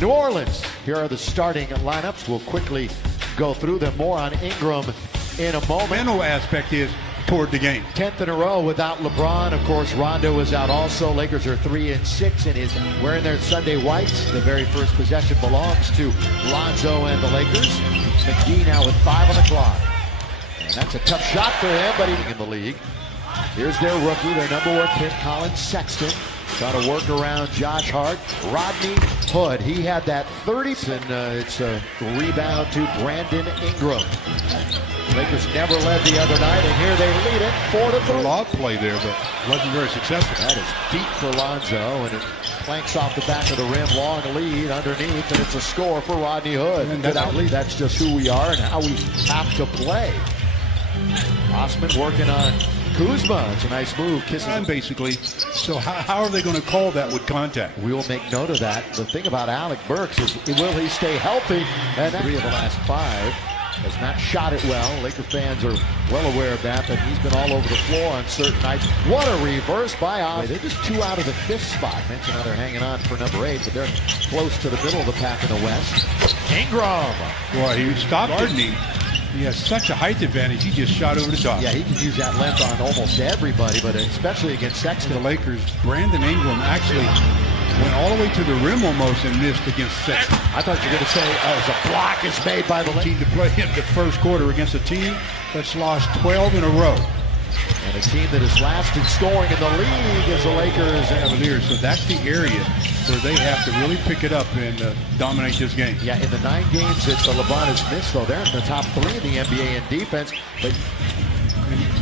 New Orleans, here are the starting lineups. We'll quickly go through them. More on Ingram in a moment. Mental aspect is toward the game. 10th in a row without LeBron. Of course, Rondo is out also. Lakers are 3-6 and is wearing their Sunday whites. The very first possession belongs to Lonzo and the Lakers. McGee now with 5 on the clock. And that's a tough shot for him, but he's in the league. Here's their rookie, their number 1 pick, Colin Sexton. Trying to work around Josh Hart. Rodney Hood, he had that 30, and it's a rebound to Brandon Ingram. Lakers never led the other night, and here they lead it 4-3. A lot of play there, but wasn't very successful. That is deep for Lonzo, and it planks off the back of the rim. Long lead underneath, and it's a score for Rodney Hood. And without lead, that's just who we are and how we have to play. Osman working on Kuzma. It's a nice move. Kissing Basically. So how are they going to call that with contact? We will make note of that. The thing about Alec Burks is, will he stay healthy? And 3 of the last 5 has not shot it well. Laker fans are well aware of that, but he's been all over the floor on certain nights. What a reverse by Oz. They're just 2 out of the 5th spot. Mention how they're hanging on for number 8, but they're close to the middle of the pack in the West. Ingram. Boy, he stopped Gardner. He has such a height advantage. He just shot over the top. Yeah, he can use that length on almost everybody, but especially against Sexton. The Lakers, Brandon Ingram actually went all the way to the rim almost and missed against Sexton. I thought you were going to say as a block is made by the team to play in the first quarter against a team that's lost 12 in a row. And a team that is last in scoring in the league is the Lakers and Cavaliers. So that's the area where they have to really pick it up and dominate this game. Yeah, in the 9 games that LeBron has missed, though, they're in the top 3 in the NBA in defense. But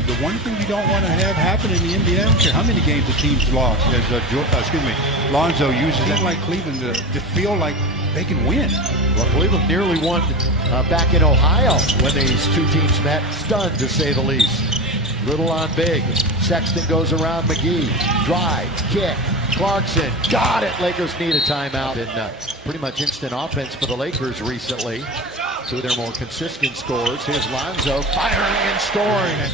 the one thing you don't want to have happen in the NBA, I don't care how many games the team's lost, as Lonzo uses it like Cleveland to feel like they can win. Well, Cleveland nearly won back in Ohio when these 2 teams met. Stunned, to say the least. Little on big. Sexton goes around McGee. Drive, kick. Clarkson, got it. Lakers need a timeout. And pretty much instant offense for the Lakers recently. 2 of their more consistent scores. Here's Lonzo firing and scoring.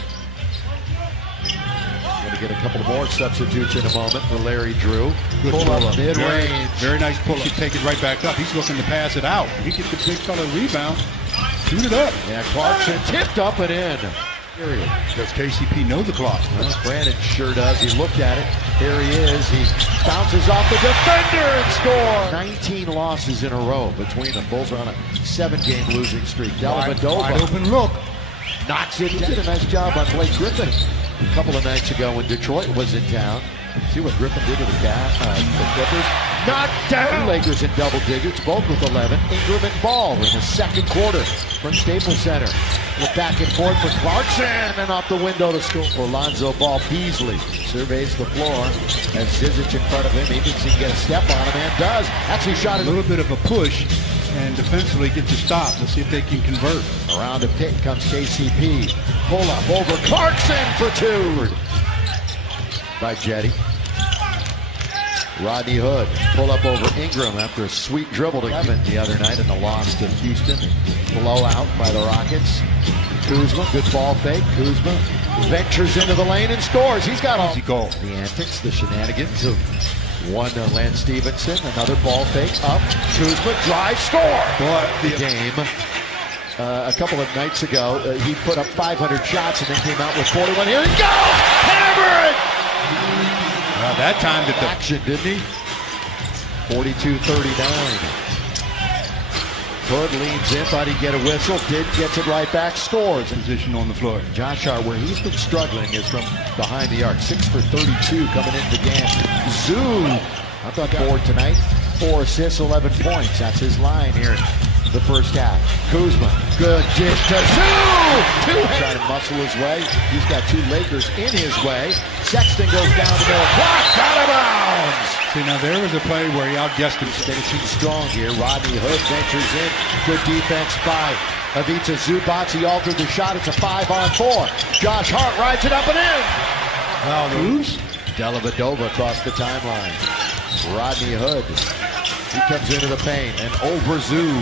Going to get a couple more substitutes in a moment for Larry Drew. Good pull up mid-range. Very nice pull up. Take it right back up. He's looking to pass it out. He gets the big fella rebound. Shoot it up. Yeah, Clarkson tipped up and in. Does KCP know the clock? Well, Brandon sure does. He looked at it. Here he is. He bounces off the defender and scores. 19 losses in a row between them. Bulls are on a 7-game losing streak. Dellavedova. Wide open look. Knocks it. He did a nice job on Blake Griffin a couple of nights ago when Detroit was in town. See what Griffin did to the Clippers. Knocked down. 2 Lakers in double digits, both with 11. Ingram and Ball in the second quarter from Staples Center. With back and forth for Clarkson, and off the window to score for Lonzo Ball. Beasley surveys the floor as Zizic in front of him. He thinks he can get a step on him, and does. Actually shot a little bit of a push, and defensively gets a stop. Let's see if they can convert. Around the pick comes KCP. Pull up over Clarkson for 2. By Jetty. Rodney Hood pull up over Ingram after a sweet dribble to Kevin the other night in the loss to Houston. Blowout by the Rockets. Kuzma, good ball fake. Kuzma ventures into the lane and scores. He's got all the antics, the shenanigans of one Lance Stevenson. Another ball fake up. Kuzma drive, score. The game. A couple of nights ago, he put up 500 shots and then came out with 41. Here he goes! Hammer it! Well, that time the action, didn't he? 42-39. Hood leans in, thought he'd get a whistle, gets it right back, scores. Position on the floor. Josh Hart, where he's been struggling, is from behind the arc. 6 for 32 coming into the game. Zoo, I thought board tonight. 4 assists, 11 points. That's his line here in the first half. Kuzma, good dish to Zoo! Trying to muscle his way. He's got 2 Lakers in his way. Sexton goes down the middle. Blocked out of bounds! See, now there was a play where he outguessed him. Finishing strong here. Rodney Hood ventures in. Good defense by Ivica Zubac. He altered the shot. It's a 5-on-4. Josh Hart rides it up and in. Cruz. Dellavedova across the timeline. Rodney Hood. He comes into the paint and over Zoo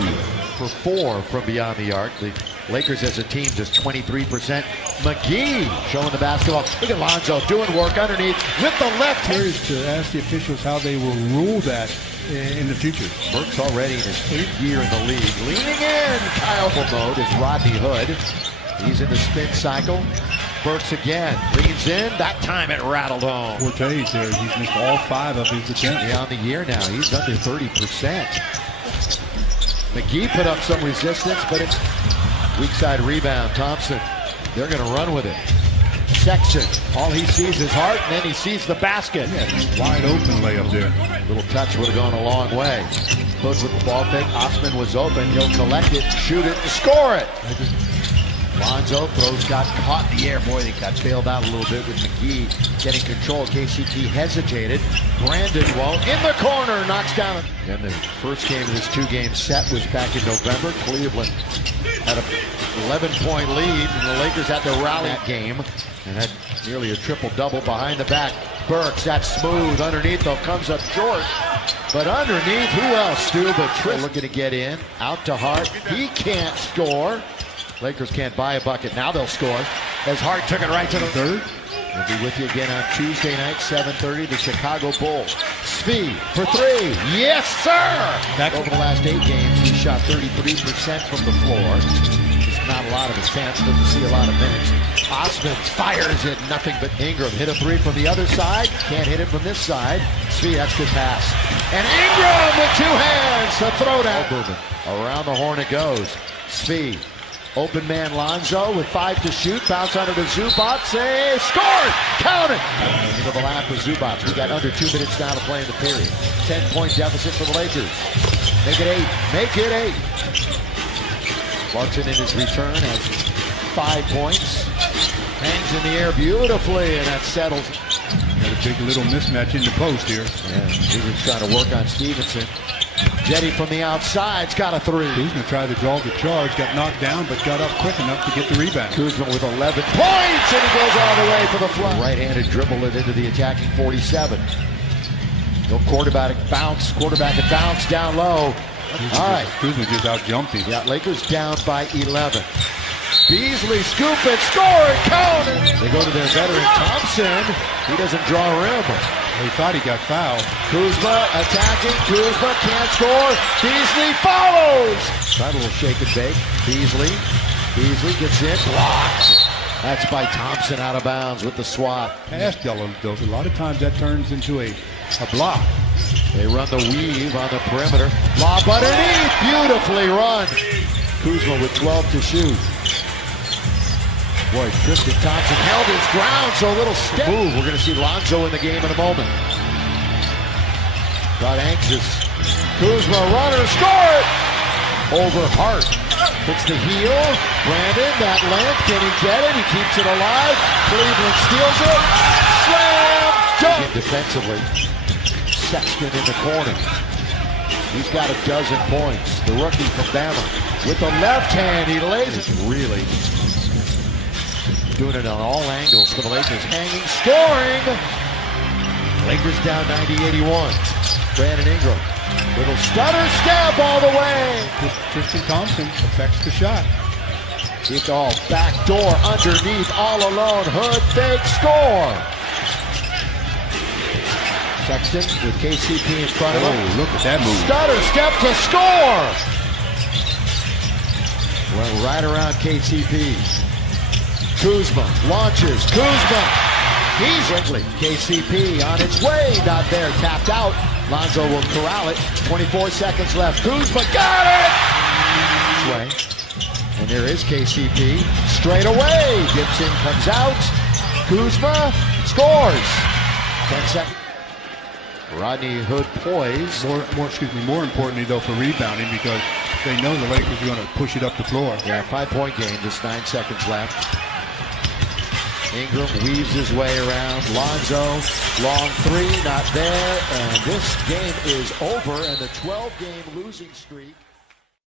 for 4 from beyond the arc. The Lakers as a team just 23%. McGee showing the basketball. Look at Lonzo doing work underneath with the left. Curious to ask the officials how they will rule that in the future. Burks already in his 8th year in the league. Leaning in, Kyle mode is Rodney Hood. He's in the spin cycle. Burks again, leans in. That time it rattled home. Cortez there, he's missed all 5 of his attempts. Yeah, on the year now, he's under 30%. McGee put up some resistance, but it's weak side rebound. Thompson, they're going to run with it. Sexton, all he sees is Hart, and then he sees the basket. Yeah, wide open layup there. Little touch would have gone a long way. Hood with the ball fake. Osman was open. He'll collect it, shoot it, and score it. Lonzo throws, got caught in the air. Boy, they got bailed out a little bit with McGee getting control. KCP hesitated. Brandon won't. In the corner, knocks down. And the first game of this 2-game set was back in November. Cleveland had a 11-point lead, and the Lakers had to rally that game and had nearly a triple-double behind the back. Burks, that's smooth underneath, though, comes up short. But underneath, who else, Stu, but Tris looking to get in. Out to Hart. He can't score. Lakers can't buy a bucket. Now they'll score as Hart took it right to the third. We'll be with you again on Tuesday night, 7:30, the Chicago Bulls. Svi for 3. Yes, sir! Over the last 8 games, he shot 33% from the floor. Just not a lot of attempts, doesn't see a lot of minutes. Osman fires it, nothing but Ingram. Hit a 3 from the other side, can't hit it from this side. Svi, that's good pass. And Ingram with 2 hands, a throwdown. Around the horn it goes. Svi. Open man Lonzo with 5 to shoot. Bounce under to Zubac. Scored! Count it! Into the lap of Zubac. We got under 2 minutes now to play in the period. 10-point deficit for the Lakers. Make it 8. Make it 8. Clarkson in his return has 5 points. Hangs in the air beautifully, and that settles. Got a big little mismatch in the post here. Yeah, he was trying to work on Stevenson. Jetty from the outside's got a 3. Kuzma tried to draw the charge, got knocked down, but got up quick enough to get the rebound. Kuzma with 11 points, and he goes all the way for the fly. Right-handed dribble it into the attacking 47. No quarterback bounce down low. All right. Kuzma just out-jumped him. Yeah, Lakers down by 11. Beasley scoop it, score it, count it. They go to their veteran Thompson. He doesn't draw a rim. He thought he got fouled. Kuzma attacking. Kuzma can't score. Beasley follows. Try a little shake and bake. Beasley gets in. Blocked. That's by Thompson out of bounds with the swat. Pass, a lot of times that turns into a block. They run the weave on the perimeter. Lob underneath. Beautifully run. Kuzma with 12 to shoot. Boy, Tristan Thompson held his ground, so a little step move. We're going to see Lonzo in the game in a moment. Got anxious. Kuzma runner, score it! Over Hart. Puts the heel. Brandon, that length, can he get it? He keeps it alive. Cleveland steals it. Slam! Dunk! Defensively. Sexton in the corner. He's got 12 points. The rookie from Bama. With the left hand, he lays it. Really doing it on all angles for the Lakers. Hanging, scoring! Lakers down 90-81. Brandon Ingram. Little stutter step all the way. Tristan Thompson affects the shot. It's all back door underneath, all alone. Hood fake, score! Sexton with KCP in front of him. Oh, look at that move. Stutter step to score! Well, right around KCP. Kuzma launches. Kuzma. He's Wrigley. KCP on its way. Not there. Tapped out. Lonzo will corral it. 24 seconds left. Kuzma got it! Way. And there is KCP. Straight away. Gibson comes out. Kuzma scores. 10 seconds. Rodney Hood poised. More importantly, though, for rebounding, because they know the Lakers are going to push it up the floor. Yeah, 5-point game, just 9 seconds left. Ingram weaves his way around. Lonzo, long 3, not there. And this game is over, and the 12-game losing streak